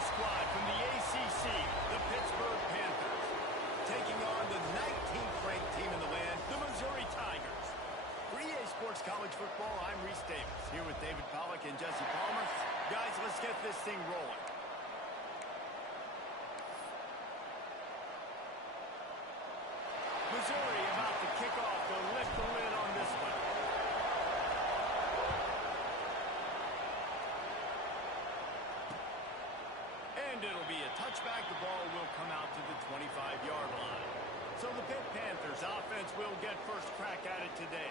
this squad from the ACC, the Pittsburgh Panthers, taking on the 19th ranked team in the land, the Missouri Tigers. For EA Sports College Football, I'm Reese Davis, here with David Pollack and Jesse Palmer. Guys, let's get this thing rolling. Missouri about to kick off to lift the lid on this one. And it'll be a touchback. The ball will come out to the 25-yard line. So the Pitt Panthers offense will get first crack at it today.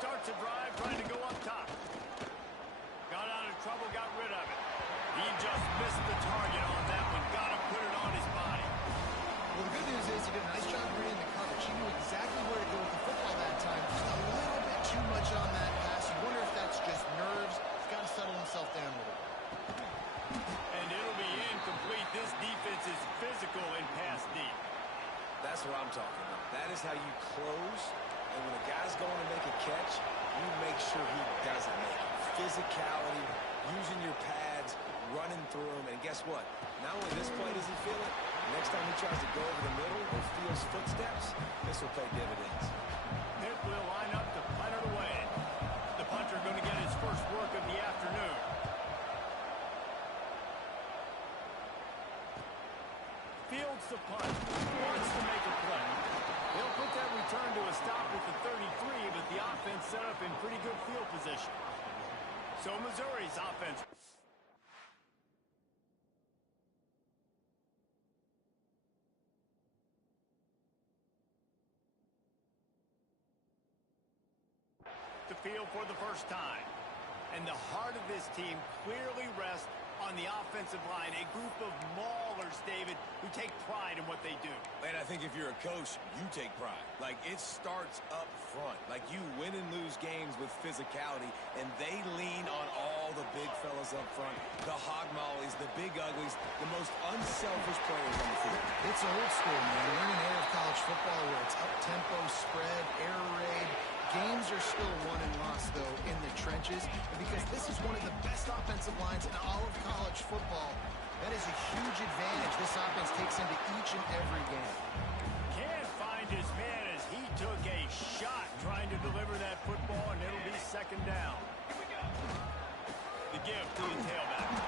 Starts a drive, trying to go up top. Got out of trouble, got rid of it. He just missed the target on that one. Got to put it on his body. Well, the good news is he did a nice job reading the coverage. He knew exactly where to go with the football that time. Just a little bit too much on that pass. You wonder if that's just nerves. He's got to settle himself down a little bit. And it'll be incomplete. This defense is physical and pass deep. That's what I'm talking about. That is how you close. And when a guy's going to make a catch, you make sure he doesn't make it. Physicality, using your pads, running through them. And guess what? Not only this play does he feel it, next time he tries to go over the middle or feels footsteps, this will pay dividends. Pitt will line up to punt it away. The punter going to get his first work of the afternoon. Fields the punt. Wants to make a play. They'll put that return to a stop at the 33, but the offense set up in pretty good field position. So Missouri's offense. The field for the first time. And the heart of this team clearly rests on the offensive line, a group of maulers, David, who take pride in what they do. And I think if you're a coach, you take pride. Like, it starts up front. Like, you win and lose games with physicality, and they lean on all the big fellas up front, the hog mollies, the big uglies, the most unselfish players on the field. It's old school, man. We're in an era of college football where it's up-tempo, spread, air raid. Games are still won and lost, though, in the trenches. And because this is one of the best offensive lines in all of college football, that is a huge advantage this offense takes into each and every game. Can't find his man as he took a shot trying to deliver that football, and it'll be second down. The give to the tailback.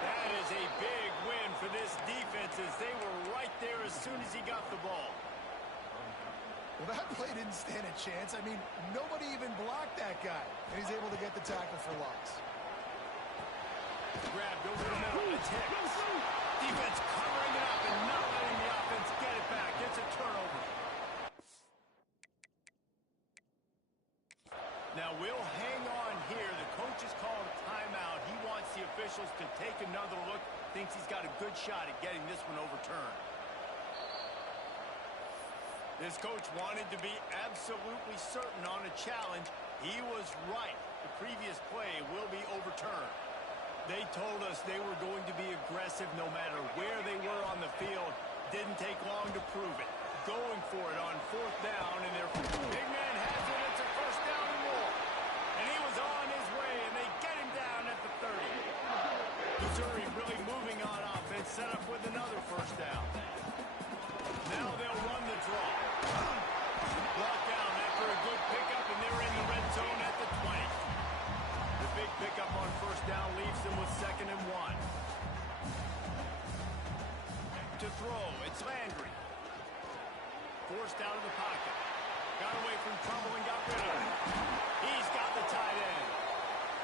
That is a big win for this defense as they were right there as soon as he got the ball. Well, that play didn't stand a chance. I mean, nobody even blocked that guy, and he's able to get the tackle for loss. Grabbed over the middle. It's Hicks. Defense covering it up and not letting the offense get it back. Gets a turnover. Now we'll hang on here. The coach has called a timeout. He wants the officials to take another look. Thinks he's got a good shot at getting this one overturned. This coach wanted to be absolutely certain on a challenge. He was right. The previous play will be overturned. They told us they were going to be aggressive no matter where they were on the field. Didn't take long to prove it. Going for it on fourth down, and their big man has it. It's a first down and more. And he was on his way, and they get him down at the 30. Missouri really moving on offense, set up with another first down. Now they'll run the draw. Brought down after a good pickup, and they're in the red zone at the 20. The big pickup on first down leaves them with 2nd and 1. To throw, it's Landry. Forced out of the pocket. Got away from trouble and got rid of it. He's got the tight end.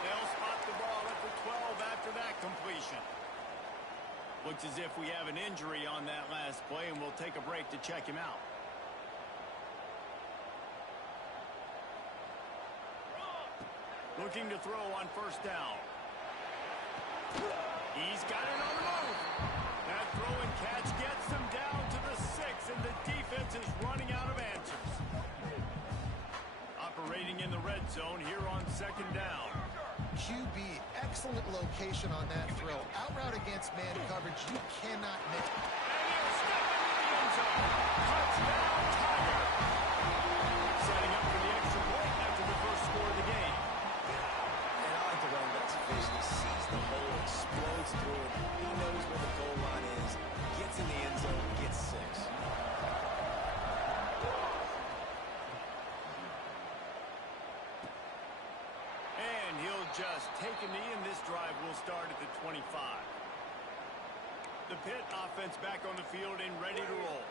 They'll spot the ball at the 12 after that completion. Looks as if we have an injury on that last play, and we'll take a break to check him out. Looking to throw on first down. He's got it on the move. excellent location on that throw. Out route against man coverage, you cannot miss. And he'll step into the end zone. Touchdown, Tiger. Setting up for the extra point after the first score of the game. And I like the running back's vision. He sees the hole, explodes through it. He knows where the goal line is, gets in the end zone, gets 6. And he'll just take a knee, and this drive will start at the 25. The Pitt offense back on the field and ready to roll.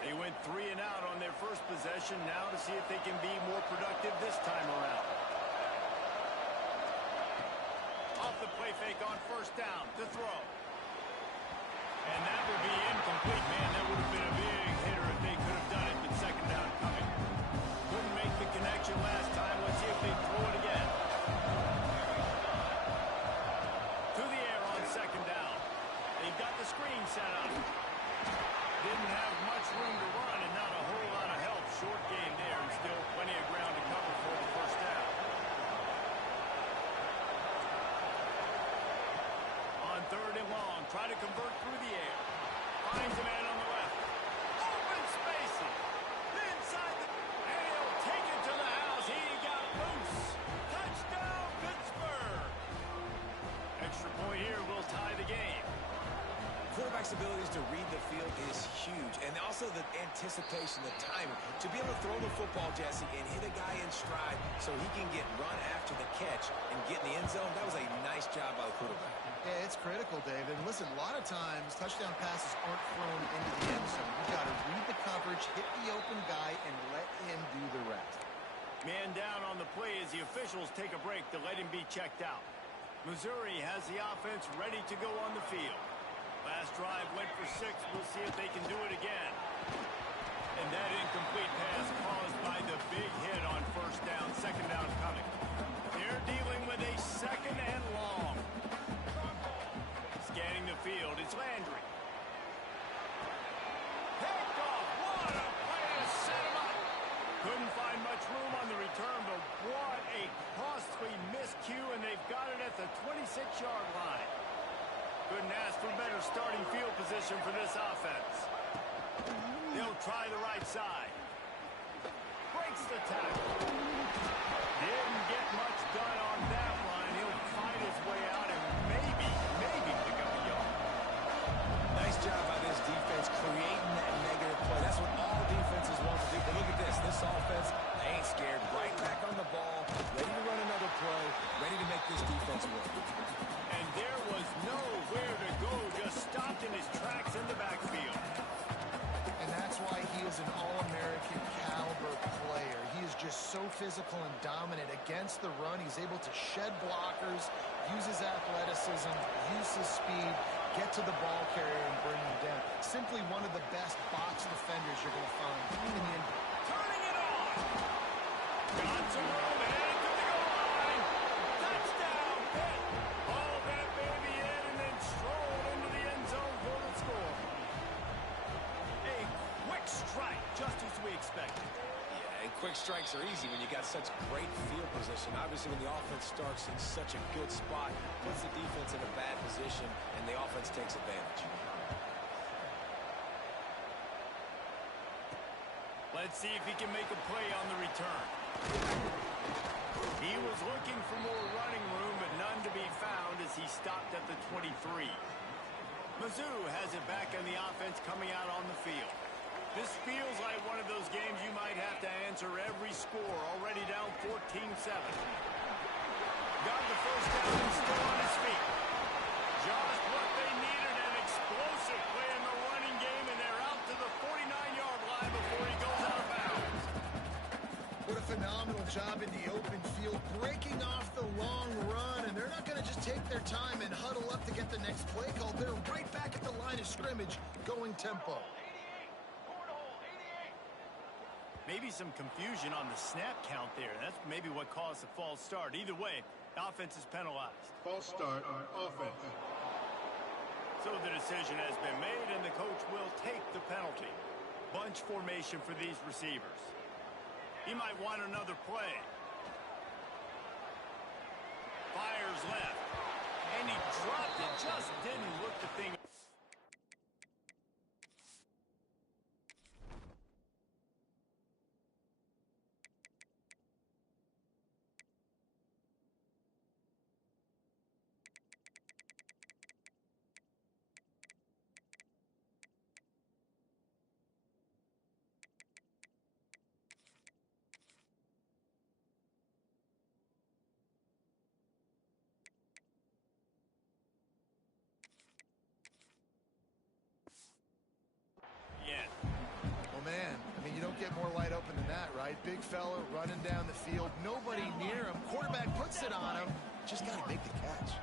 They went 3 and out on their first possession, now to see if they can be more productive this time around. Off the play fake on first down to throw. And that will be incomplete. Man, that would have been a big hitter if they could have done it, but second down coming. Couldn't make the connection last time. Let's see if they throw it again. To the air on second down. They've got the screen set up. Didn't have much room to run and not a whole lot of help. Short game there and still plenty of ground to cover for the first down. On third and long, try to convert through the air. Finds a man on the left. Open spaces. Inside the... And he'll take it to the house. He got loose. Touchdown, Pittsburgh. Extra point here will tie the game. Quarterback's abilities to read the field is huge, and also the anticipation, the timing. To be able to throw the football, Jesse, and hit a guy in stride so he can get run after the catch and get in the end zone, that was a nice job by the quarterback. Yeah, it's critical, Dave. And listen, a lot of times touchdown passes aren't thrown into the end zone. You've got to read the coverage, hit the open guy, and let him do the rest. Man down on the play as the officials take a break to let him be checked out. Missouri has the offense ready to go on the field. Last drive went for 6. We'll see if they can do it again. And that incomplete pass caused by the big hit on first down, second down coming. They're dealing with a second and long. Scanning the field, it's Landry. Picked off. What a play to set him up. Couldn't find much room on the return, but what a costly miscue, and they've got it at the 26-yard line. Couldn't ask for better starting field position for this offense. They'll try the right side. Breaks the tackle. Didn't get much done on that line. He'll find his way out and maybe pick up a yard. Nice job by this defense creating that negative play. That's what all defenses want to do. But look at this. This offense, they ain't scared. Right back on the ball, ready to run another play, ready to make this defense work. And there was nowhere to go, just stopped in his tracks in the backfield. And that's why he is an All-American caliber player. He is just so physical and dominant against the run. He's able to shed blockers, use his athleticism, use his speed, get to the ball carrier and bring him down. Simply one of the best box defenders you're going to find in the NBA. Turning it on. Got some room headed to the goal line. Touchdown, Pitt. Hauled that baby in and then strolled into the end zone for the score. A quick strike, just as we expected. Yeah, and quick strikes are easy when you got such great field position. Obviously, when the offense starts in such a good spot, puts the defense in a bad position, and the offense takes advantage. Let's see if he can make a play on the return. He was looking for more running room, but none to be found as he stopped at the 23. Mizzou has it back on the offense coming out on the field. This feels like one of those games you might have to answer every score, already down 14-7. Got the first down and still on his feet. Just what they needed, an explosive play in the running game, and they're out to the 49-yard line before he goes out of bounds. What a phenomenal job in the open field, breaking off the long run, and they're not going to just take their time and huddle up to get the next play call. They're right back at the line of scrimmage, going tempo. Maybe some confusion on the snap count there. That's maybe what caused the false start. Either way, offense is penalized. False start on offense. So the decision has been made, and the coach will take the penalty. Bunch formation for these receivers. He might want another play. Fires left. And he dropped it. Just didn't look the thing. Oh, man, I mean, you don't get more wide open than that, right? Big fella running down the field, nobody near him. Quarterback puts it on him. Just got to make the catch.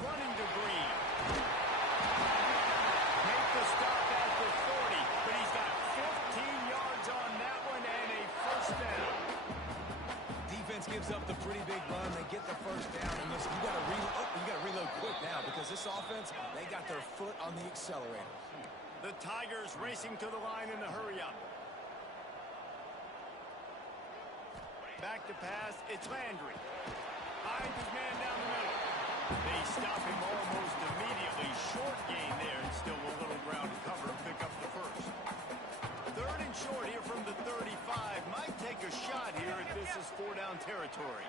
Running debris. Make the stop at the 40, but he's got 15 yards on that one and a first down. Defense gives up the pretty big run. They get the first down, and you got to reload quick now because this offense, they got their foot on the accelerator. The Tigers racing to the line in the hurry-up. Back to pass, it's Landry. Hides his man down the middle. They stop him almost immediately. Short gain there, and still a little ground to cover. Pick up the first. Third and short here from the 35. Might take a shot here if this is four-down territory.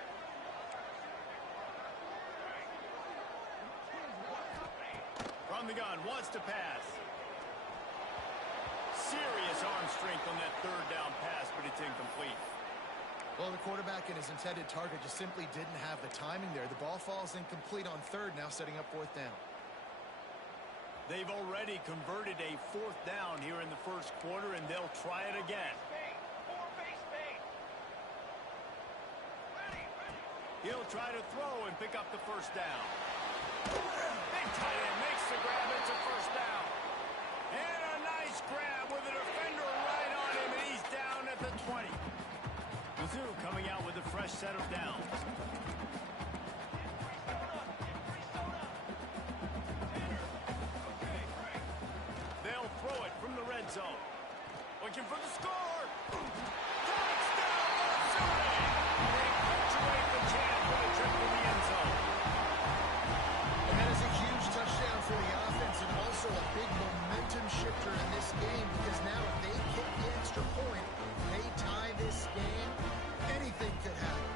From the gun, wants to pass. Serious arm strength on that third down pass, but it's incomplete. Well, the quarterback and his intended target just simply didn't have the timing there. The ball falls incomplete on third, now setting up fourth down. They've already converted a fourth down here in the first quarter, and they'll try it again. He'll try to throw and pick up the first down. Big tight end makes the grab. It's a first down. And a nice grab with a defender right on him, and he's down at the 20. Mizzou coming out with a fresh set of downs. They'll throw it from the red zone. Looking for the score. Touchdown, Missouri! They punctuate the chance with a trip to the end zone. And that is a huge touchdown for the offense and also a big momentum shifter in this game because now if they kick the extra point, they tie this game, anything could happen.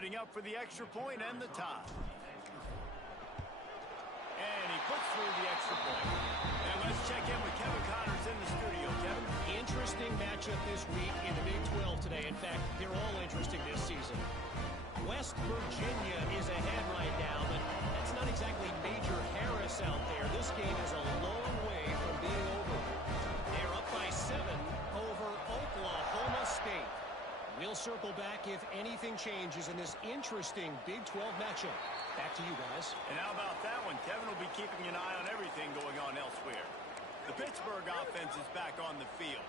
setting up for the extra point and the tie. And he puts through the extra point. And let's check in with Kevin Connors in the studio. Kevin? Interesting matchup this week in the Big 12 today. In fact, they're all interesting this season. West Virginia is ahead right now, but that's not exactly Major Harris out there. This game is a long way from being over. They're up by 7 over Oklahoma State. We'll circle back if anything changes in this interesting Big 12 matchup. Back to you guys. And how about that one? Kevin will be keeping an eye on everything going on elsewhere. The Pittsburgh offense is back on the field.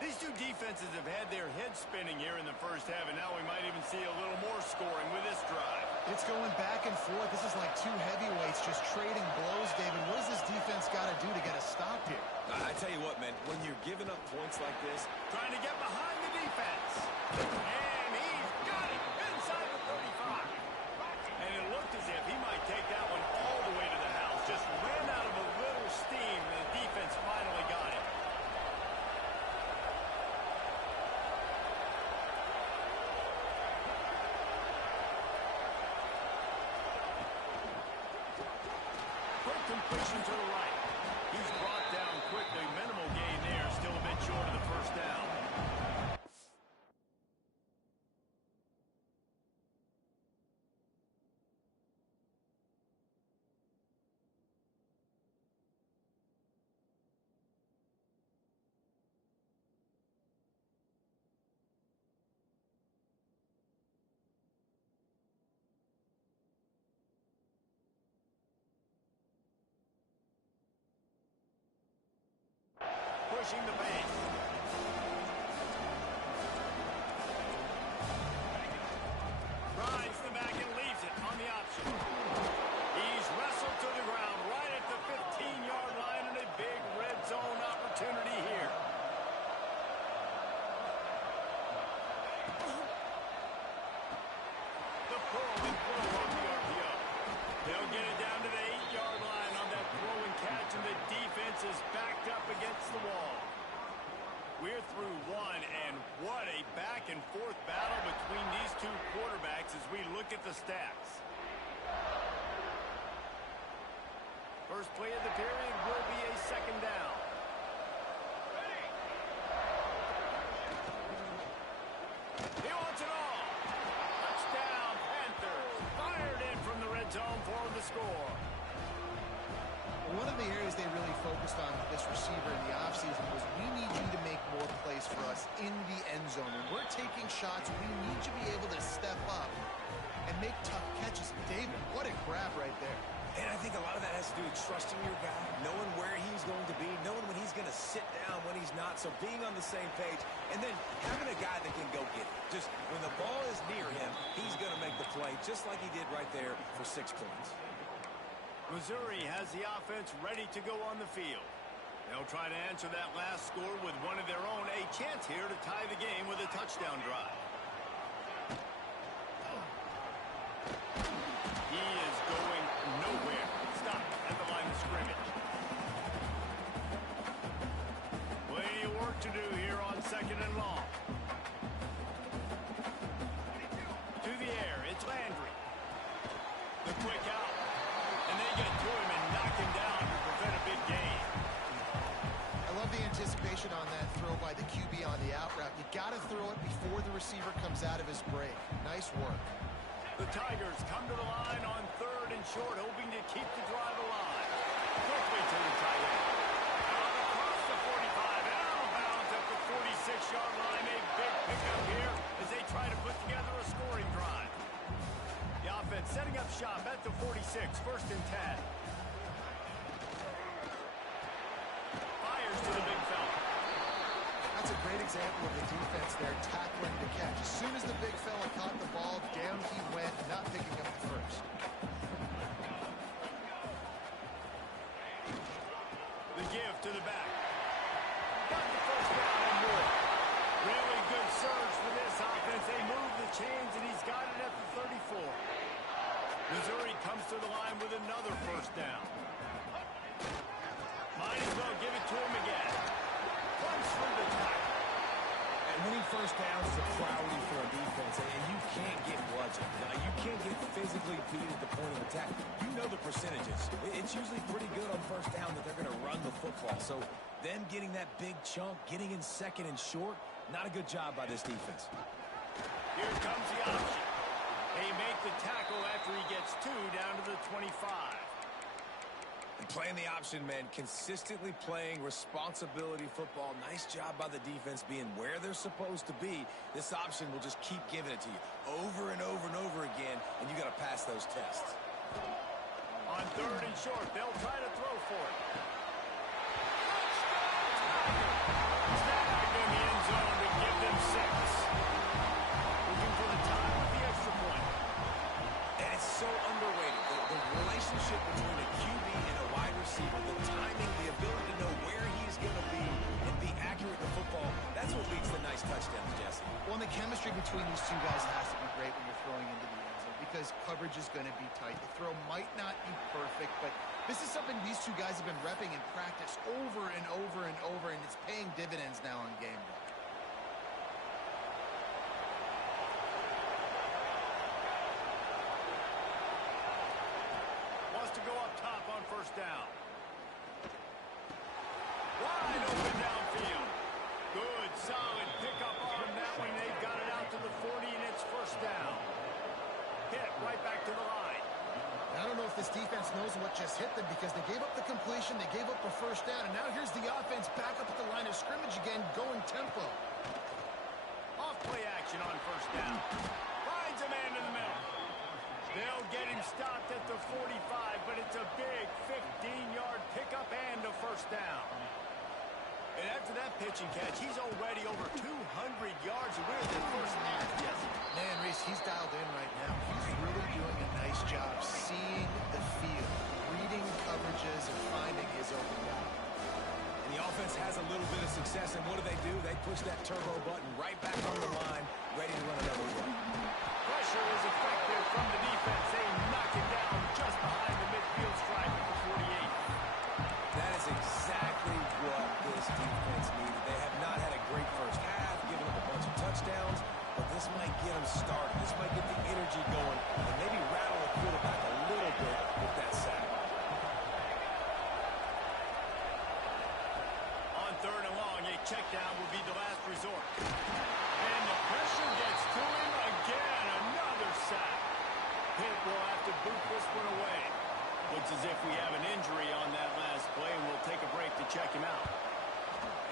These two defenses have had their heads spinning here in the first half, and now we might even see a little more scoring with this drive. It's going back and forth. This is like two heavyweights just trading blows, David. What does this defense got to do to get a stop here? I tell you what, man, when you're giving up points like this, trying to get behind the defense. And he's got it inside the 35. And it looked as if he might take that one all the way to the house. Just ran out of a little steam, and the defense finally got it. Quick completion to the right. He's brought down quickly. Minimal gain there. Still a bit short of the first down. Pushing the base. Drives the back and leaves it on the option. He's wrestled to the ground right at the 15-yard line, and a big red zone opportunity here. The pull and throw on the RPO. They'll get it down to the 8-yard line on that throw and catch, and the defense is backed up against the wall. We're through one, and what a back-and-forth battle between these two quarterbacks as we look at the stats. First play of the period will be a second down. He wants it all. Touchdown, Panthers. Fired in from the red zone for the score. One of the areas they really focused on with this receiver in the offseason was we need you to make more plays for us in the end zone. When we're taking shots, we need you to be able to step up and make tough catches. David, what a grab right there. and I think a lot of that has to do with trusting your guy, knowing where he's going to be, knowing when he's going to sit down, when he's not, so being on the same page, and then having a guy that can go get it. Just when the ball is near him, he's going to make the play, just like he did right there for 6 points. Missouri has the offense ready to go on the field. They'll try to answer that last score with one of their own. A chance here to tie the game with a touchdown drive. He is going nowhere. Stop at the line of scrimmage. Plenty of work to do here on 2nd and long. To the air, it's Landry. The quick out. And they get to him and knock him down to prevent a big gain. I love the anticipation on that throw by the QB on the out route. You got to throw it before the receiver comes out of his break. Nice work. The Tigers come to the line on 3rd and short, hoping to keep the drive alive. Quickly to the tight end. Out across the 45, and out of bounds at the 46-yard line. A big pickup here as they try to put together a scoring drive. The offense setting up shop at the 46, 1st and 10. Fires to the big fella. That's a great example of the defense there tackling the catch. As soon as the big fella caught the ball, down he went, not picking up the first. The give to the back. Got the first down and more. Really good surge for this offense. They move the chains, and he's got it at the 34. Missouri comes to the line with another first down. Might as well give it to him again. Punch through the tackle. And winning first downs is a priority for a defense, and you can't get bludgeoned. You can't get physically beat at the point of attack. You know the percentages. It's usually pretty good on first down that they're going to run the football. So them getting that big chunk, getting in second and short, not a good job by this defense. Here comes the option. They make the tackle after he gets 2 down to the 25. And playing the option, man, consistently playing responsibility football. Nice job by the defense being where they're supposed to be. This option will just keep giving it to you over and over and over again, and you got to pass those tests. On 3rd and short, they'll try to throw for it. Snagged in the end zone to give them 6. Looking for the tie with the extra point. And it's so underrated. The relationship between a QB and a wide receiver, the timing, the ability to know where he's going to be and be accurate in football, that's what leads to nice touchdowns, Jesse. Well, and the chemistry between these two guys has to be great when you're throwing into the end zone because coverage is going to be tight. The throw might not be perfect, but this is something these two guys have been repping in practice over and over and over, and it's paying dividends now on game day. Wants to go up top on first down. Wide open downfield. Good, solid pickup on that one. They've got it out to the 40, and it's first down. Pitt right back to the line. I don't know if this defense knows what just hit them because they gave up the completion, they gave up a first down, and now here's the offense back up at the line of scrimmage again, going tempo. Off play action on first down. Finds a man in the middle. They'll get him stopped at the 45, but it's a big 15-yard pickup and a first down. And after that pitch and catch, he's already over 200 yards away in the first half, Jesse. Man, Reese, he's dialed in right now. He's really doing a nice job seeing the field, reading coverages, and finding his open guy. And the offense has a little bit of success, and what do? They push that turbo button right back on the line, ready to run another play. Pressure is effective from the defense. They knock him down just behind the midfield stripe at the 48. That is exactly what this defense needed. They have not had a great first half, giving up a bunch of touchdowns, but this might get them started. This might get the energy going and maybe rattle the quarterback a little bit with that sack. On 3rd and long, a check down will be the last resort. And the pressure gets to him again. Another sack. Pitt will have to boot this one away. Looks as if we have an injury on that last play, and we'll take a break to check him out.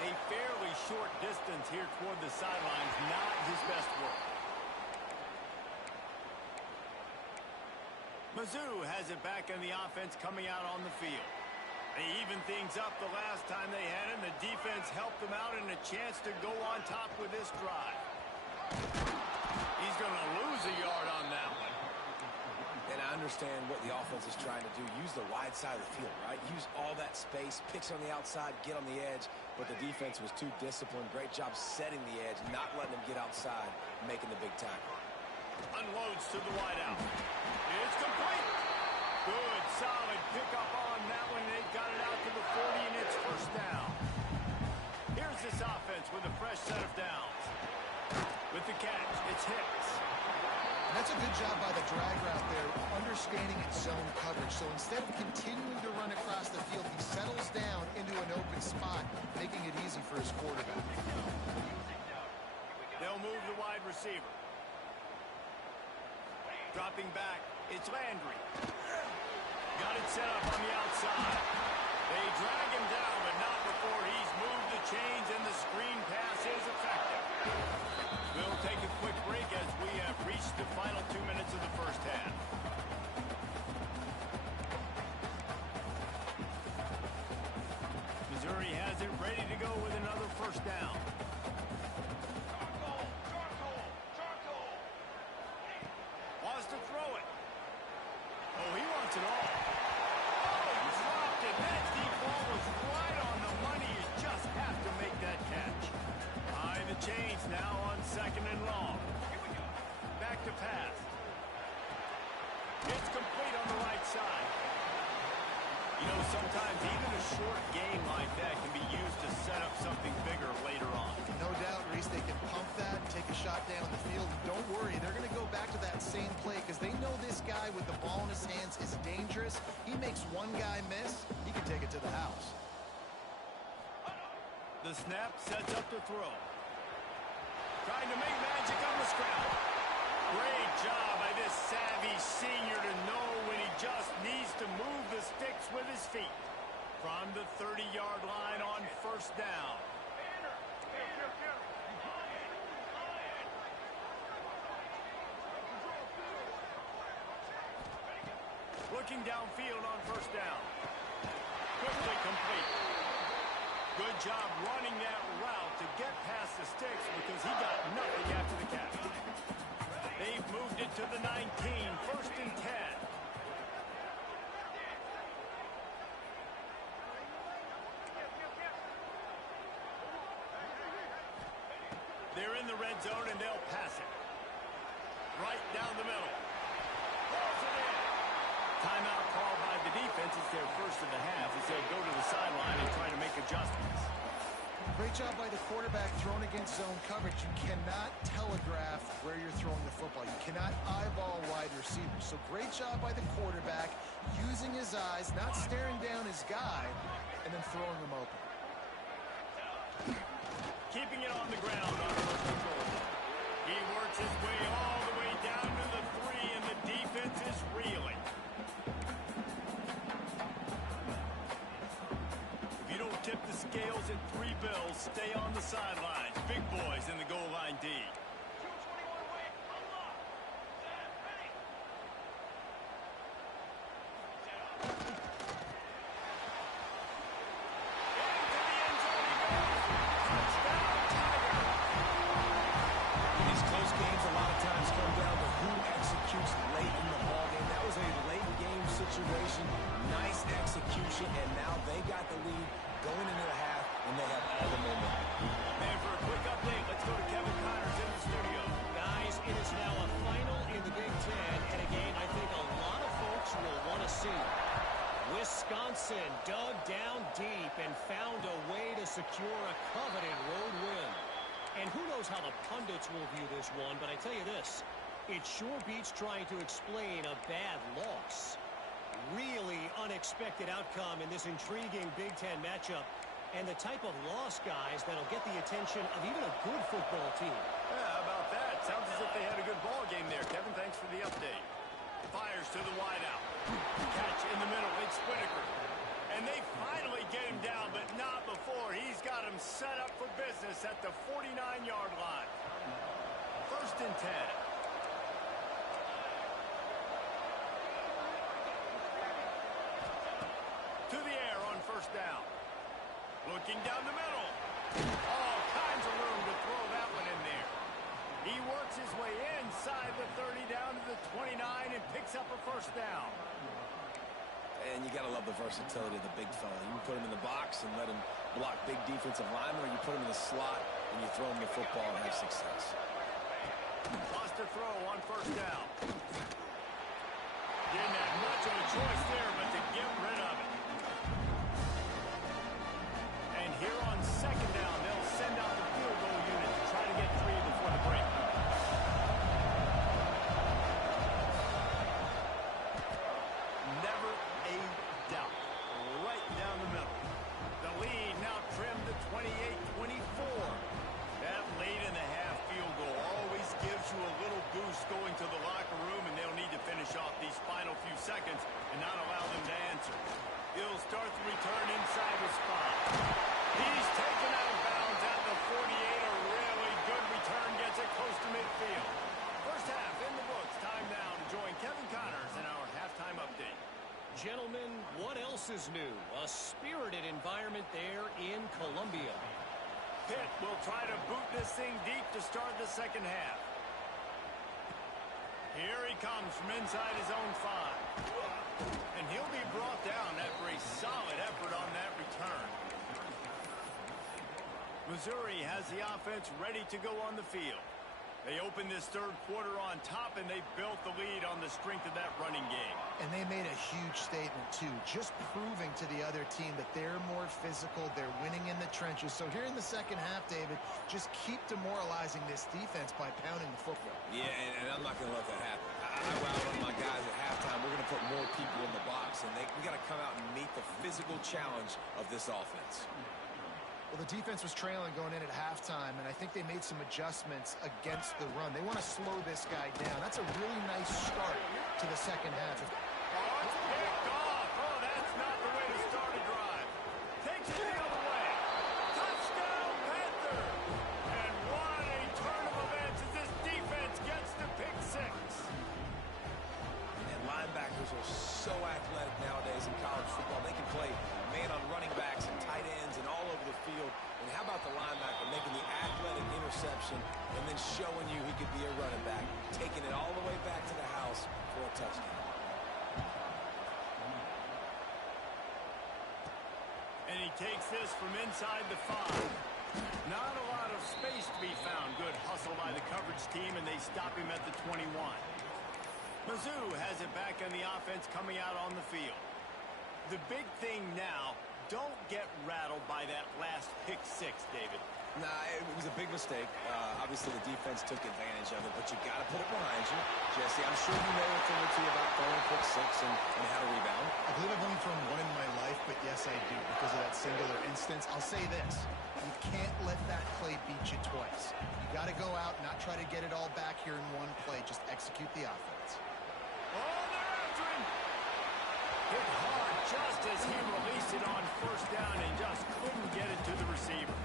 A fairly short distance here toward the sidelines, not his best work. Mizzou has it back in the offense coming out on the field. They evened things up the last time they had him. The defense helped them out and a chance to go on top with this drive. He's going to lose a yard on that one. And I understand what the offense is trying to do. Use the wide side of the field, right? Use all that space, picks on the outside, get on the edge. But the defense was too disciplined. Great job setting the edge, not letting them get outside, making the big tackle. Unloads to the wideout. It's complete. Good, solid pickup on that one. They've got it out to the 40, and it's first down. Here's this offense with a fresh set of downs. With the catch, it's Hicks. And that's a good job by the drag route there, understanding its zone coverage. So instead of continuing to run across the field, he settles down into an open spot, making it easy for his quarterback. They'll move the wide receiver. Dropping back, it's Landry. Got it set up on the outside. They drag him down, but not before he's moved the chains, and the screen pass is effective. We'll take a quick break as we have reached the final 2 minutes of the first half. Missouri has it ready to go with another first down. Wants to throw it. Oh, he wants it all. Oh, he dropped it. That deep ball was right on the money. You just have to make that catch. Behind the chains now on 2nd and long. Back to pass. It's complete on the right side. You know, sometimes even a short game like that can be used to set up something bigger later on. No doubt, Reese, they can pump that, take a shot down the field. Don't worry, they're going to go back to that same play because they know this guy with the ball in his hands is dangerous. He makes one guy miss, he can take it to the house. The snap sets up the throw. Trying to make magic on the scramble. Great job by this savvy senior to know when he just needs to move the sticks with his feet. From the 30-yard line on first down. Looking downfield on first down. Quickly complete. Good job running that route to get past the sticks because he got nothing after the catch. They've moved it to the 19, first and 10. They're in the red zone and they'll pass it. Right down the middle. Balls it in. Timeout called by the defense. It's their first of the half as they'll go to the sideline and try to make adjustments. Great job by the quarterback thrown against zone coverage. You cannot telegraph where you're throwing the football. You cannot eyeball wide receivers. So great job by the quarterback using his eyes, not staring down his guy, and then throwing him open. Keeping it on the ground on first and goal. He works his way all the way down to the 3, and the defense is reeling. If you don't tip the scales at 3 bills, stay on the sidelines. Big boys in the goal line D. Nice execution, and now they got the lead going into the half, and they have all the momentum. And for a quick update, let's go to Kevin Connors in the studio. Guys, it is now a final in the Big Ten, and a game I think a lot of folks will want to see. Wisconsin dug down deep and found a way to secure a coveted road win. And who knows how the pundits will view this one, but I tell you this, it sure beats trying to explain a bad loss. Really unexpected outcome in this intriguing Big Ten matchup, and the type of loss, guys, that'll get the attention of even a good football team. Yeah, how about that? Sounds as if they had a good ball game there. Kevin, thanks for the update. Fires to the wideout. Catch in the middle. It's Whitaker. And they finally get him down, but not before. He's got him set up for business at the 49-yard line. First and 10. To the air on first down. Looking down the middle. All kinds of room to throw that one in there. He works his way inside the 30 down to the 29 and picks up a first down. And you got to love the versatility of the big fella. You can put him in the box and let him block big defensive linemen, or you put him in the slot and you throw him the football and have success. Lost a throw on first down. Didn't have much of a choice there but to get rid of it. And here on second down, they'll send out the field goal unit to try to get 3 before the break. Never a doubt. Right down the middle. The lead now trimmed to 28-24. That late in the half field goal always gives you a little boost going to the locker room, and they'll need to finish off these final few seconds and not allow them to answer. He'll start the return inside the spot. He's taken out of bounds at the 48. A really good return gets it close to midfield. First half in the books. Time now to join Kevin Connors in our halftime update. Gentlemen, what else is new? A spirited environment there in Columbia. Pitt will try to boot this thing deep to start the second half. Here he comes from inside his own 5. And he'll be brought down after a solid effort on that return. Missouri has the offense ready to go on the field. They opened this third quarter on top, and they built the lead on the strength of that running game. And they made a huge statement, too. just proving to the other team that they're more physical, they're winning in the trenches. So here in the second half, David, just keep demoralizing this defense by pounding the football. Yeah, and I'm not going to let that happen. I riled up my guys at halftime. We're going to put more people in the box, and we got to come out and meet the physical challenge of this offense. Well, the defense was trailing going in at halftime, and I think they made some adjustments against the run. They want to slow this guy down. That's a really nice start to the second half. Oh, it's picked off. Oh, that's not the way to start a drive. Takes it the other way. Touchdown, Panther. And what a turn of events as this defense gets the pick six. And linebackers are so athletic nowadays in college football. They can play man on running backs and tight ends and all over the field. And how about the linebacker making the athletic interception and then showing you he could be a running back, taking it all the way back to the house for a touchdown. And he takes this from inside the 5. Not a lot of space to be found. Good hustle by the coverage team, and they stop him at the 21. Mizzou has it back on the offense coming out on the field. The big thing now, don't get rattled by that last pick six, David. Nah, it was a big mistake. Obviously, the defense took advantage of it, but you got to put it behind you. Jesse, I'm sure you know a thing or two about throwing pick six and how to rebound. I believe I've only thrown one in my life, but yes, I do because of that singular instance. I'll say this. You can't let that play beat you twice. You got to go out, not try to get it all back here in one play. Just execute the offense. Oh, they're after him. Hit hard just as he released it on first down and just couldn't get it to the receiver.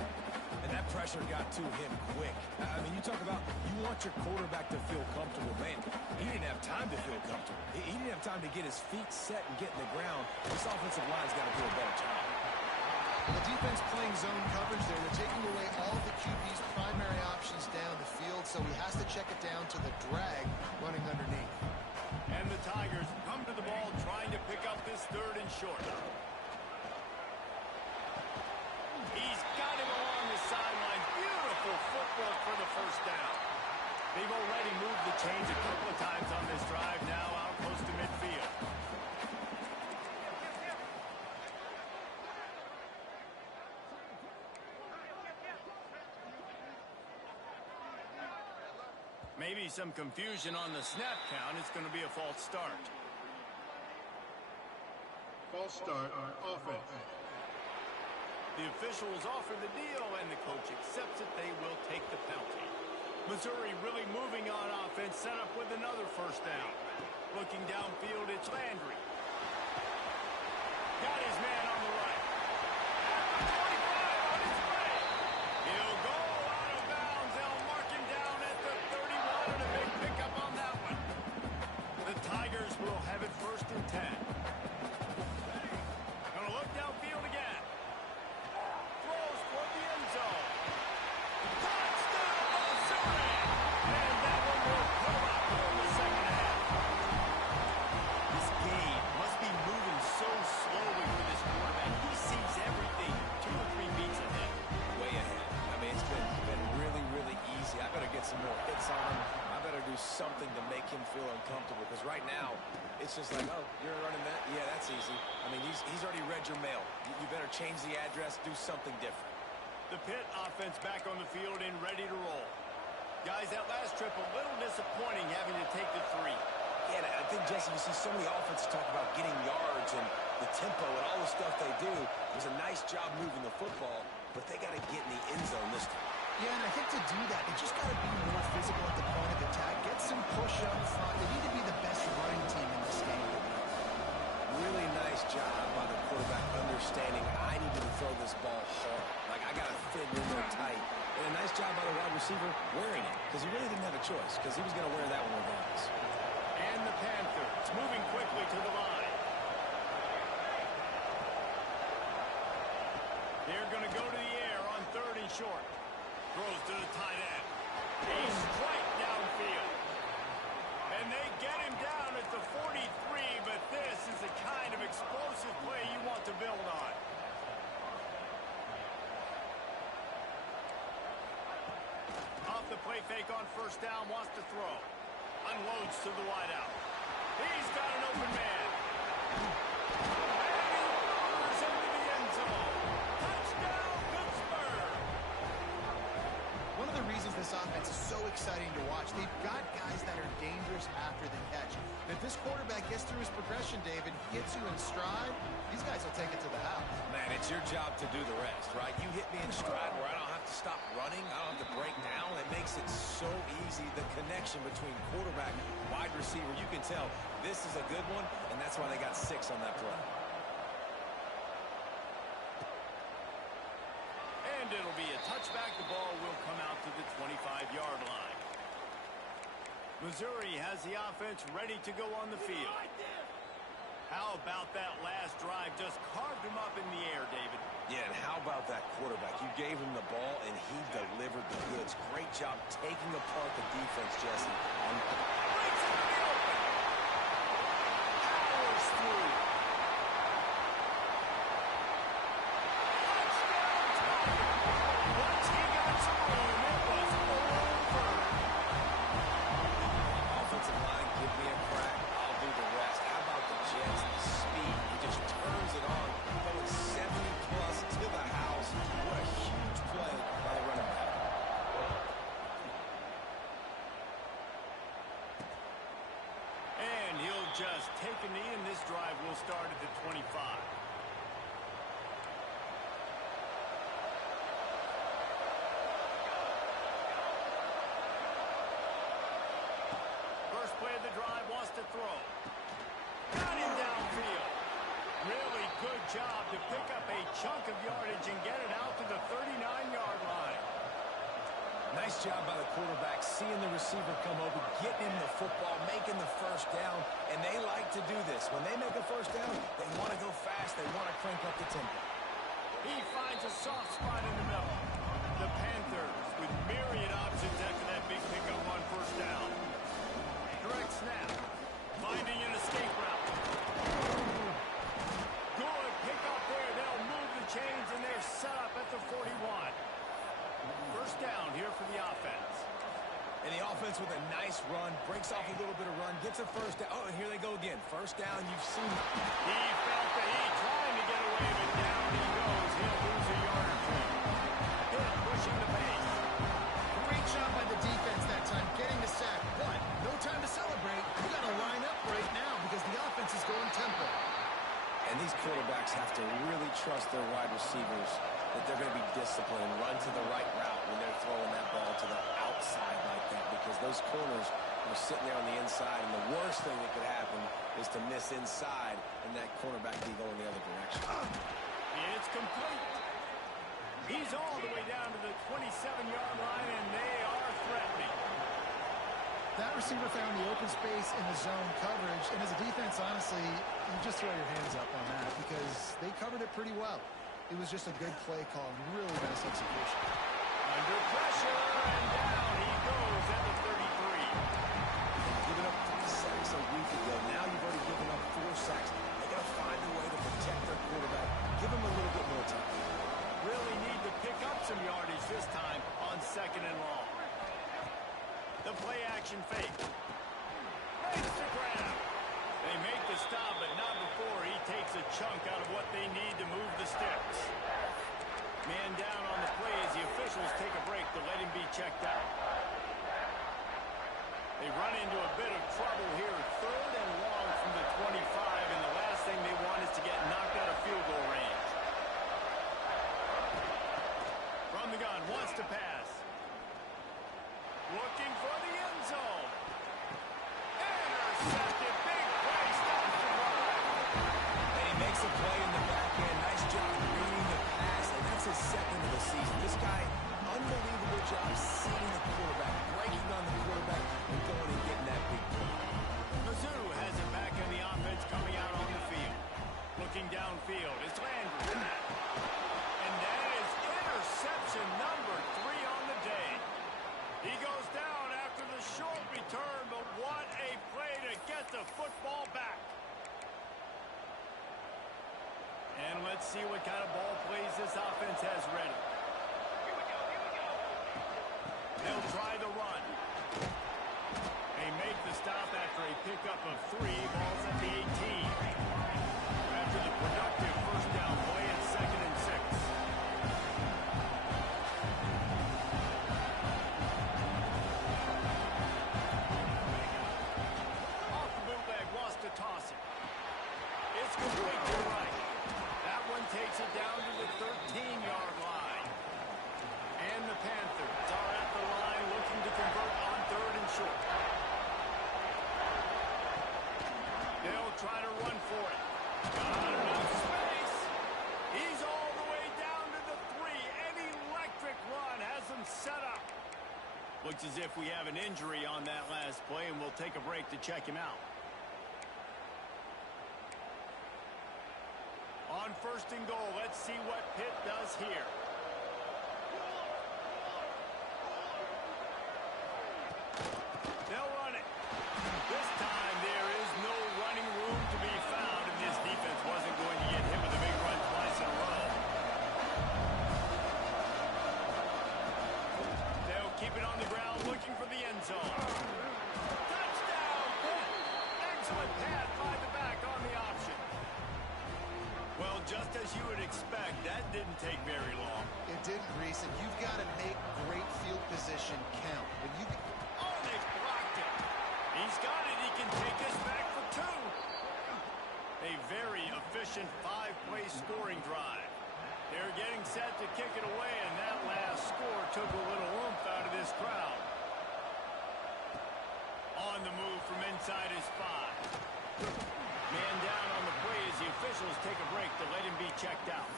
And that pressure got to him quick. I mean, you talk about you want your quarterback to feel comfortable. Man, he didn't have time to feel comfortable. He didn't have time to get his feet set and get in the ground. This offensive line's got to do a better job. The defense playing zone coverage there. They're taking away all the QB's primary options down the field, so he has to check it down to the drag running underneath. And the Tigers come to the ball trying to pick up this third and short. He's got him along the sideline. Beautiful footwork for the first down. They've already moved the chains a couple of times on this drive, now out close to midfield. Maybe some confusion on the snap count. It's going to be a false start. False start on offense. The officials offer the deal, and the coach accepts it. They will take the penalty. Missouri really moving on offense, set up with another first down. Looking downfield, it's Landry. Got his man on the right. At the 25 on his way. He'll go out of bounds. They'll mark him down at the 31, and a big pickup on that one. The Tigers will have it first and 10. Gonna look downfield again. Throws for the end zone. Touchdown, Missouri! And that one will come up in the second half. This game must be moving so slowly for this quarterback. He sees everything 2 or 3 beats ahead. Way ahead. I mean, it's been really, really easy. I better get some more hits on him. I better do something to make him feel uncomfortable, because right now, it's just like, oh, you're running that? Yeah, that's easy. I mean, he's already read your mail. You better change the address, do something different. The Pitt offense back on the field and ready to roll. Guys, that last trip, a little disappointing having to take the 3. Yeah, I think, Jesse, you see so many offenses talk about getting yards and the tempo and all the stuff they do. It was a nice job moving the football, but they got to get in the end zone this time. Yeah, and I think to do that, they just got to be more physical at the point of attack. Get some push up front. They need to be the best running team in this game. Really nice job by the quarterback understanding I needed to throw this ball hard. Like, I got to fit in there tight. And a nice job by the wide receiver wearing it, because he really didn't have a choice, because he was going to wear that one regardless. And the Panthers moving quickly to the line. They're going to go to the air on 3rd and short. Throws to the tight end. He's straight downfield. And they get him down at the 43, but this is the kind of explosive play you want to build on. Off the play fake on first down, wants to throw. Unloads to the wideout. He's got an open man. And this offense is so exciting to watch. They've got guys that are dangerous after the catch. And if this quarterback gets through his progression, David, gets you in stride, these guys will take it to the house. Man, it's your job to do the rest, right? You hit me in stride where I don't have to stop running. I don't have to break down. It makes it so easy. The connection between quarterback and wide receiver, you can tell this is a good one, and that's why they got 6 on that play. And it'll be a touchback. The ball will come out to the 25-yard line. Missouri has the offense ready to go on the field. How about that last drive? Just carved him up in the air, David. Yeah, and how about that quarterback? You gave him the ball, and he delivered the goods. Great job taking apart the defense, Jesse. Breaks it in the open. Powers through. Once he got some room, it was over. Offensive line, give me a crack. I'll do the rest. How about the Jets? The speed. He just turns it on. Going 70-plus to the house. What a huge play by the running back. And he'll just take a knee, and this drive will start at the 25. First play of the drive, wants to throw. Got him downfield. Really good job to pick up a chunk of yardage and get it out to the 39-yard line. Nice job by the quarterback, seeing the receiver come over, getting him the football, making the first down, and they like to do this. When they make a first down, they want to go fast, they want to crank up the tempo. He finds a soft spot in the middle. The Panthers with myriad options after that big pickup on first down. Direct snap. Finding an escape route. Good pickup there. They'll move the chains, and they're set up at the 41. First down here for the offense. And the offense with a nice run, breaks off a little bit of run, gets a first down. Oh, and here they go again. First down, you've seen it. He felt the heat, trying to get away, but down he goes. He'll lose a yard or two. Pitt pushing the pace. Great job by the defense that time, getting the sack. But no time to celebrate. You got to line up right now because the offense is going tempo. And these quarterbacks have to really trust their wide receivers that they're going to be disciplined, run to the right route when they're throwing that ball to the outside like that, because those corners are sitting there on the inside, and the worst thing that could happen is to miss inside and that cornerback be going the other direction. It's complete. He's all the way down to the 27-yard line, and they are threatening. That receiver found the open space in the zone coverage, and as a defense, honestly, you just throw your hands up on that because they covered it pretty well. It was just a good play call, really nice execution. Under pressure, and down he goes at the 33. Giving up 3 sacks a week ago. Now you've already given up 4 sacks. They're going to find a way to protect their quarterback. Give him a little bit more time. Really need to pick up some yardage this time on second and long. The play action fake. Makes the grab. They make the stop, but not before he takes a chunk out of what they need to move the sticks. Man down on the play as the officials take a break to let him be checked out. They run into a bit of trouble here. Third and long from the 25, and the last thing they want is to get knocked out of field goal range. From the gun, wants to pass. Looking for the end zone. Intercepted. Big play. Stops the run. And he makes a play in the back end. Nice job reading the pass, and that's his second of the season. This guy, unbelievable job seeing the quarterback, breaking on the quarterback, and going and getting that big play. Mizzou has it back in the offense coming out on the field. Looking downfield. It's Landry. And that is interception number 3 on the day. He goes down after the short return, but what a play to get the football back. And let's see what kind of ball plays this offense has ready. They'll try the run. They make the stop after a pickup of 3. Balls at the 18. After the productive first down play at 2nd and 6. Looks as if we have an injury on that last play, and we'll take a break to check him out. On 1st and goal, let's see what Pitt does here. They'll run it. This time there is no running room to be found, and this defense wasn't going to get hit with a big run twice in a row. They'll keep it on the ground looking for the end zone. Touchdown, Pitt! Excellent pass by the back on the option. Well, just as you would expect, that didn't take very long. It didn't, Reese, and you've got to make great field position count. When you... Oh, they blocked it. He's got it. He can take this back for 2. A very efficient 5-play scoring drive. They're getting set to kick it away, and that last score took a little oomph out of this crowd. On the move from inside his 5. Man down on the play as the officials take a break to let him be checked out.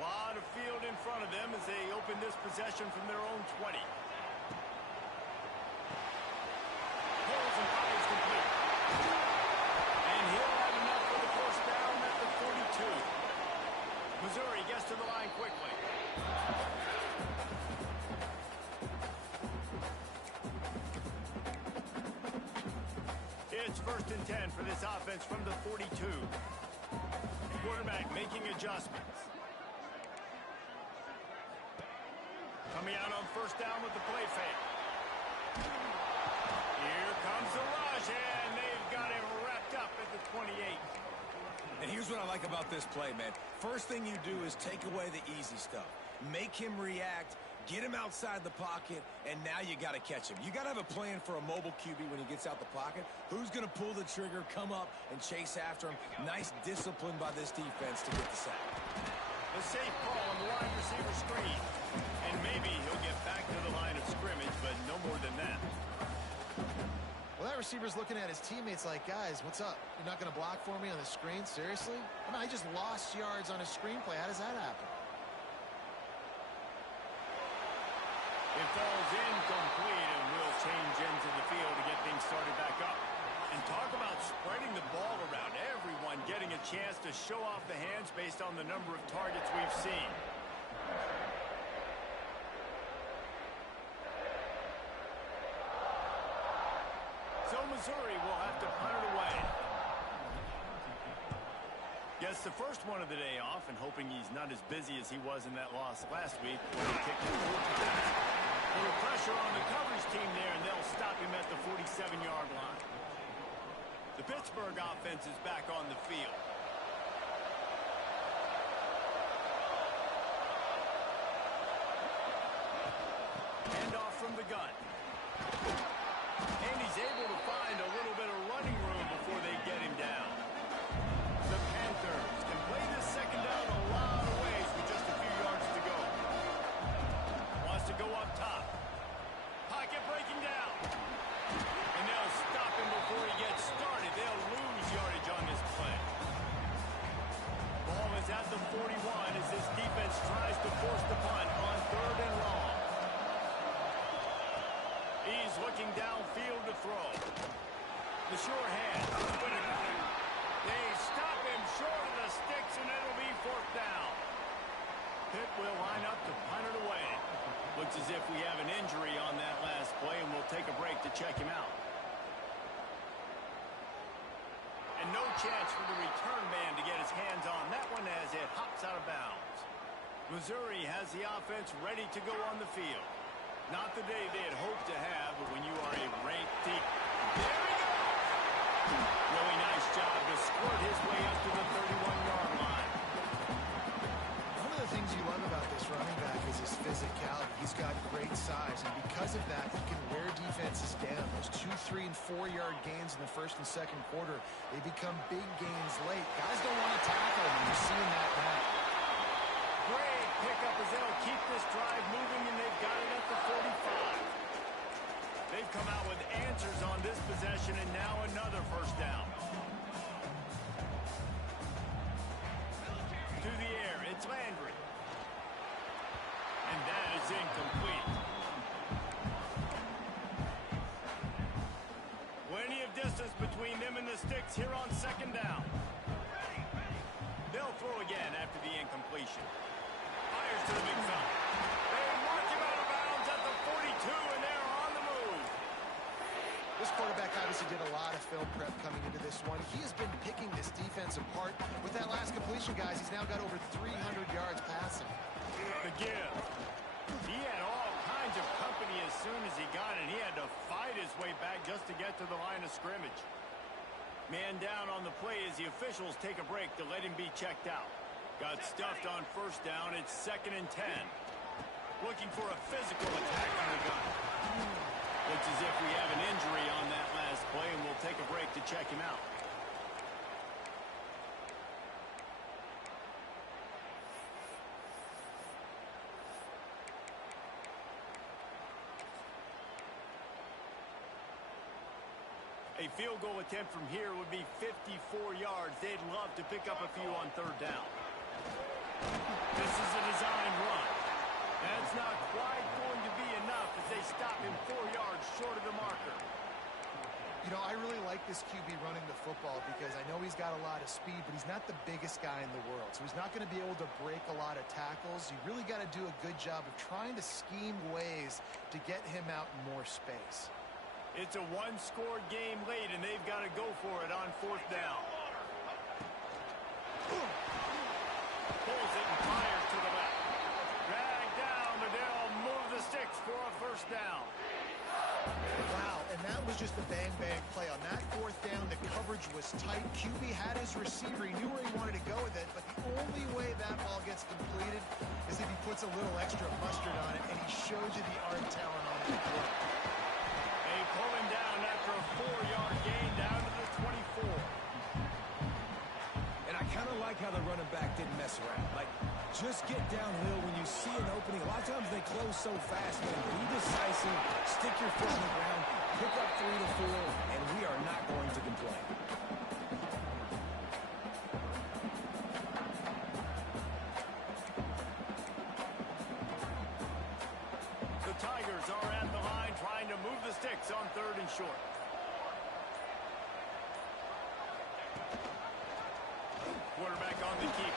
Lot of field in front of them as they open this possession from their own 20. Pulls and fires complete. And he'll have enough for the first down at the 42. Missouri gets to the line quickly. It's 1st and 10 for this offense from the 42. Quarterback making adjustments. Coming out on 1st down with the play fake. Here comes the rush, and they've got him wrapped up at the 28. And here's what I like about this play, man. First thing you do is take away the easy stuff. Make him react, get him outside the pocket, and now you got to catch him. You got to have a plan for a mobile QB when he gets out the pocket. Who's going to pull the trigger, come up, and chase after him? Nice discipline by this defense to get the sack. The safe ball on the wide receiver screen. And maybe he'll get back to the line of scrimmage, but no more than that. Well, that receiver's looking at his teammates like, guys, what's up? You're not going to block for me on the screen? Seriously? I mean, I just lost yards on a screenplay. How does that happen? It falls incomplete, and we'll change into the field to get things started back up. And talk about spreading the ball around. Everyone getting a chance to show off the hands based on the number of targets we've seen. So Missouri will have to punt it away. Gets the first one of the day off, and hoping he's not as busy as he was in that loss last week when he kicked it 4 times. A little pressure on the coverage team there, and they'll stop him at the 47-yard line. The Pittsburgh offense is back on the field. Handoff from the gun. And he's able to find a little bit of running room before they get him down. The Panthers can play this second down a lot of ways with just a few yards to go. Wants to go up top. Pocket breaking down. And they'll stop him before he gets started. They'll lose yardage on this play. Ball is at the 41 as this defense tries to force the punt on 3rd and long. He's looking downfield to throw. The sure hand. They stop him short of the sticks, and it'll be 4th down. Pitt will line up to punt it away. Looks as if we have an injury on that last play, and we'll take a break to check him out. And no chance for the return man to get his hands on that one as it hops out of bounds. Missouri has the offense ready to go on the field. Not the day they had hoped to have, but when you are a ranked team. There he goes! Really nice job to squirt his way up to the 31-yard line. One of the things you love about this running back is his physicality. He's got great size, and because of that, he can wear defenses down. Those 2, 3, and 4-yard gains in the 1st and 2nd quarter, they become big gains late. Guys don't want to tackle him. You're seeing that now. Great pickup as they'll keep this drive moving, and they've got it at the 45. They've come out with answers on this possession, and now another 1st down. To the air, it's Landry. And blitz here on second down. They'll throw again after the incompletion. Fires to the big fella. They mark him out of bounds at the 42, and they're on the move. This quarterback obviously did a lot of film prep coming into this one. He has been picking this defense apart. With that last completion, guys, he's now got over 300 yards passing. The give. He had all kinds of company as soon as he got it. He had to fight his way back just to get to the line of scrimmage. Man down on the play as the officials take a break to let him be checked out. Got stuffed on first down. It's 2nd and 10. Looking for a physical attack on the gun. Looks as if we have an injury on that last play, and we'll take a break to check him out. A field goal attempt from here would be 54 yards. They'd love to pick up a few on third down. This is a designed run. That's not quite going to be enough as they stop him 4 yards short of the marker. You know, I really like this QB running the football because I know he's got a lot of speed, but he's not the biggest guy in the world. So he's not going to be able to break a lot of tackles. You really got to do a good job of trying to scheme ways to get him out in more space. It's a one-score game late, and they've got to go for it on fourth down. Pulls it and fires to the left. Drag down, but they'll move the sticks for a first down. Wow, and that was just a bang-bang play. On that fourth down, the coverage was tight. QB had his receiver. He knew where he wanted to go with it, but the only way that ball gets completed is if he puts a little extra mustard on it, and he shows you the arm talent on the court. They pull him down after a 4-yard gain down to the 24. And I kind of like how the running back didn't mess around. Like, just get downhill when you see an opening. A lot of times they close so fast, man. Be decisive, stick your foot on the ground, pick up 3 to 4, and we are not going to complain. The Tigers are at the line trying to move the sticks on 3rd and short. Quarterback on the keep.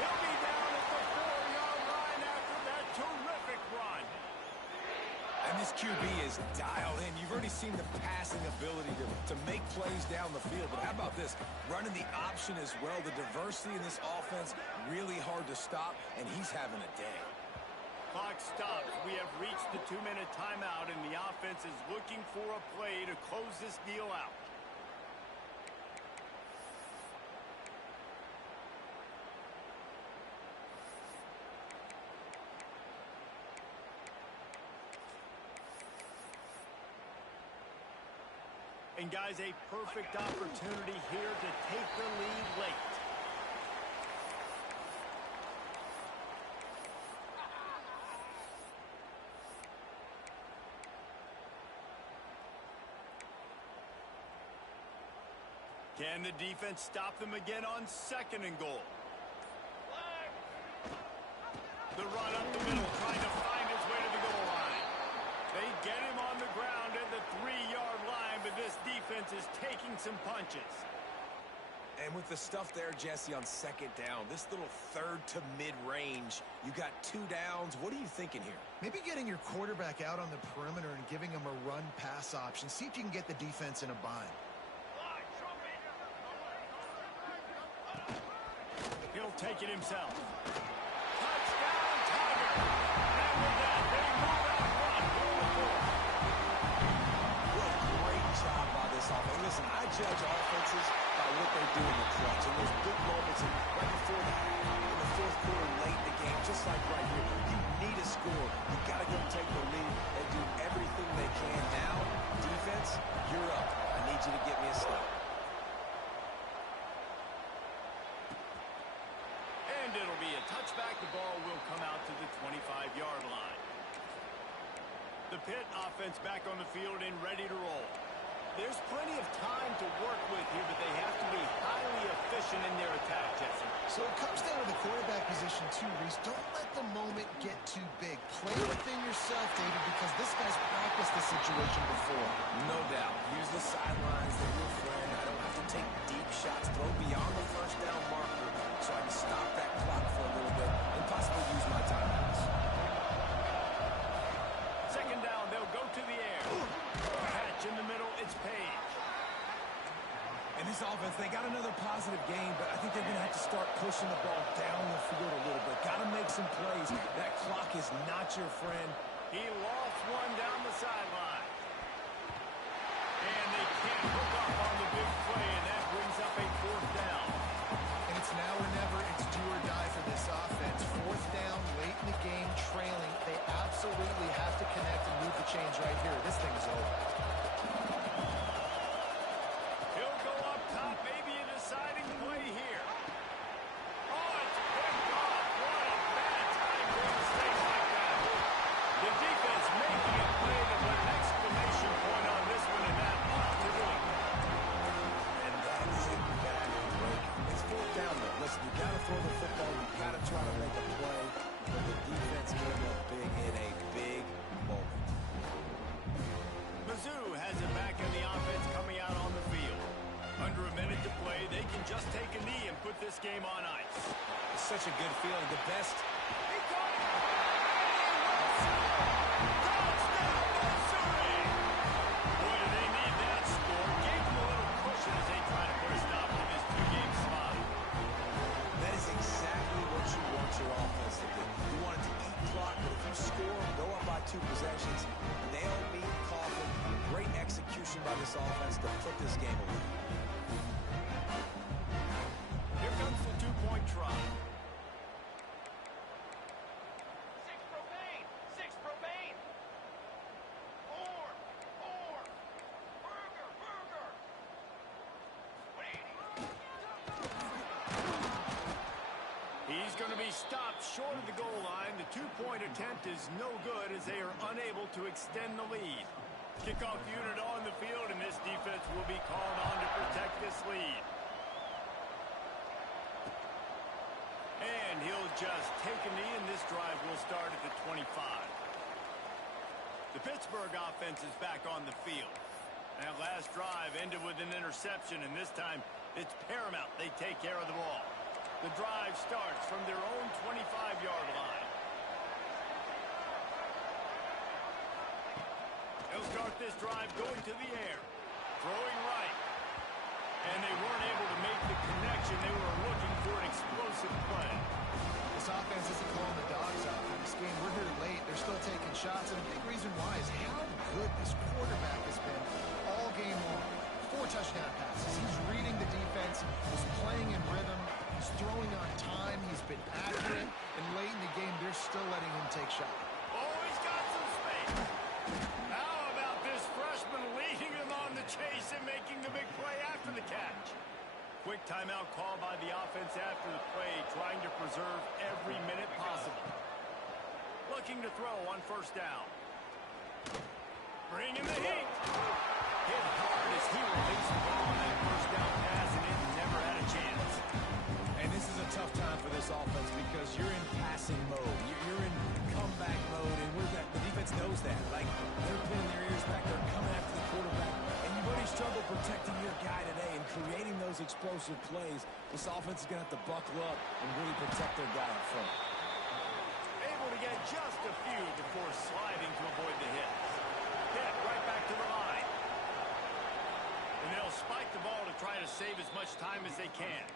He'll be down at the 4-yard line after that terrific run. And this QB is dialed in. You've already seen the passing ability to make plays down the field. But how about this? Running the option as well. The diversity in this offense, really hard to stop, and he's having a day. Clock stops. We have reached the 2-minute timeout, and the offense is looking for a play to close this deal out. And guys, a perfect opportunity here to take the lead late. Can the defense stop them again on 2nd and goal? The run up the middle, trying to find his way to the goal line. They get him on the ground at the 3-yard line, but this defense is taking some punches. And with the stuff there, Jesse, on 2nd down, this little 3rd to mid-range, you got 2 downs. What are you thinking here? Maybe getting your quarterback out on the perimeter and giving him a run-pass option. See if you can get the defense in a bind. He'll take it himself. Touchdown, Tiger! And with that, they move out front. What a great job by this offense. Listen, I judge offenses by what they do in the clutch. And those big moments right before the half, in the 4th quarter, late in the game, just like right here, you need a score. You got to go take the lead and do everything they can. Now, defense, you're up. I need you to get me a stop. And it'll be a touchback. The ball will come out to the 25-yard line. The Pitt offense back on the field and ready to roll. There's plenty of time to work with here, but they have to be highly efficient in their attack, Jesse. So it comes down to the quarterback position. situation too, Reese. Don't let the moment get too big. Play within yourself, David, because this guy's practiced the situation before. No doubt. Use the sidelines. They're your friend. I don't have to take deep shots. Throw beyond the first down marker so I can stop that clock for a little bit and possibly use my timeouts. Second down, they'll go to the air. Catch in the middle, it's Page. And this offense, they got another positive game, but I think they're going to have to start pushing the ball down the field a little bit. Got to make some plays. That clock is not your friend. He lost one down the sideline. And they can't hook up on the big play, and that brings up a fourth down. And it's now or never. It's do or die for this offense. Fourth down, late in the game, trailing. They absolutely have to connect and move the chains right here. This thing is over. He'll go up top, maybe a deciding play here. Oh, it's picked off. What a bad time for a mistake like that. The defense making it play to put an exclamation point on this one, and that ought to do it. And that is a bad break. It's fourth down, though. Listen, you got to throw the football. You got to try to make a play. But the defense came up big in a big moment. Mizzou has it back in the offense coming out on the field. Under a minute to play, they can just take a knee and put this game on ice. It's such a good feeling. The best. He got it! Touchdown, Missouri! Boy, do they need that score. Gave them a little cushion as they try to put a stop to this two-game slide. That is exactly what you want your offense to do. You want it to eat clock, but if you score, go up by 2 possessions, nail meat, coffin. Great execution by this offense to put this game away. Here comes the two-point try. Six propane. Four. Burger. He's going to be stopped short of the goal line. The two-point attempt is no good as they are unable to extend the lead. Kickoff unit on the field, and this defense will be called on to protect this lead. And he'll just take a knee, and this drive will start at the 25. The Pittsburgh offense is back on the field. That last drive ended with an interception, and this time it's paramount they take care of the ball. The drive starts from their own 25-yard line. They'll start this drive going to the air, throwing right. And they weren't able to make the connection. They were looking for an explosive play. This offense isn't calling the dogs out for this game. We're here late. They're still taking shots. And a big reason why is how good this quarterback has been all game long. 4 touchdown passes. He's reading the defense. He's playing in rhythm. He's throwing on time. He's been accurate. And late in the game, they're still letting him take shots. Oh, he's got some space. How about this freshman leading him on the chase and making the big play after the catch? Quick timeout call by the offense after the play, trying to preserve every minute possible. Looking to throw on first down. Bringing the heat. Hit hard as he released the ball on that first down pass, and it never had a chance. And this is a tough time for this offense because you're in passing mode. You're in comeback mode, and the defense knows that. Like, they're pulling their ears back. They're coming after the quarterback. And you've already struggled protecting your guy today and creating those explosive plays. This offense is going to have to buckle up and really protect their guy in front. Able to get just a few before sliding to avoid the hits. Hit right back to the line. And they'll spike the ball to try to save as much time as they can.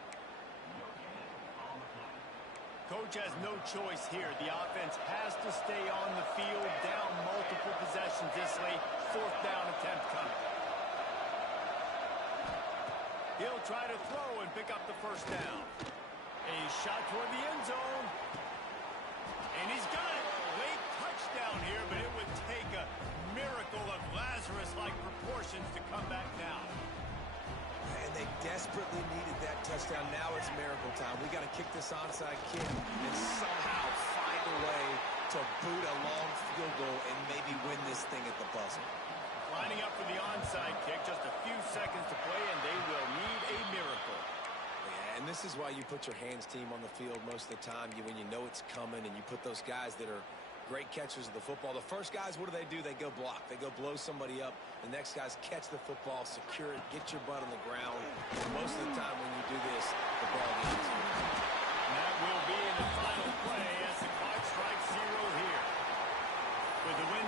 Coach has no choice here. The offense has to stay on the field, down multiple possessions this late. Fourth down attempt coming. He'll try to throw and pick up the first down. A shot toward the end zone. And he's got it. Late touchdown here, but it would take a miracle of Lazarus-like proportions to come back down. And they desperately needed that touchdown. Now it's miracle time. We got to kick this onside kick and somehow find a way to boot a long field goal and maybe win this thing at the buzzer. Lining up for the onside kick, just a few seconds to play, and they will need a miracle. And And this is why you put your hands team on the field most of the time. When you know it's coming, and you put those guys that are great catchers of the football. The first guys, what do? They go block. They go blow somebody up. The next guys catch the football, secure it, get your butt on the ground. And most of the time when you do this, the ball gets you. And that will be the final play as the clock strikes 0 here. With the win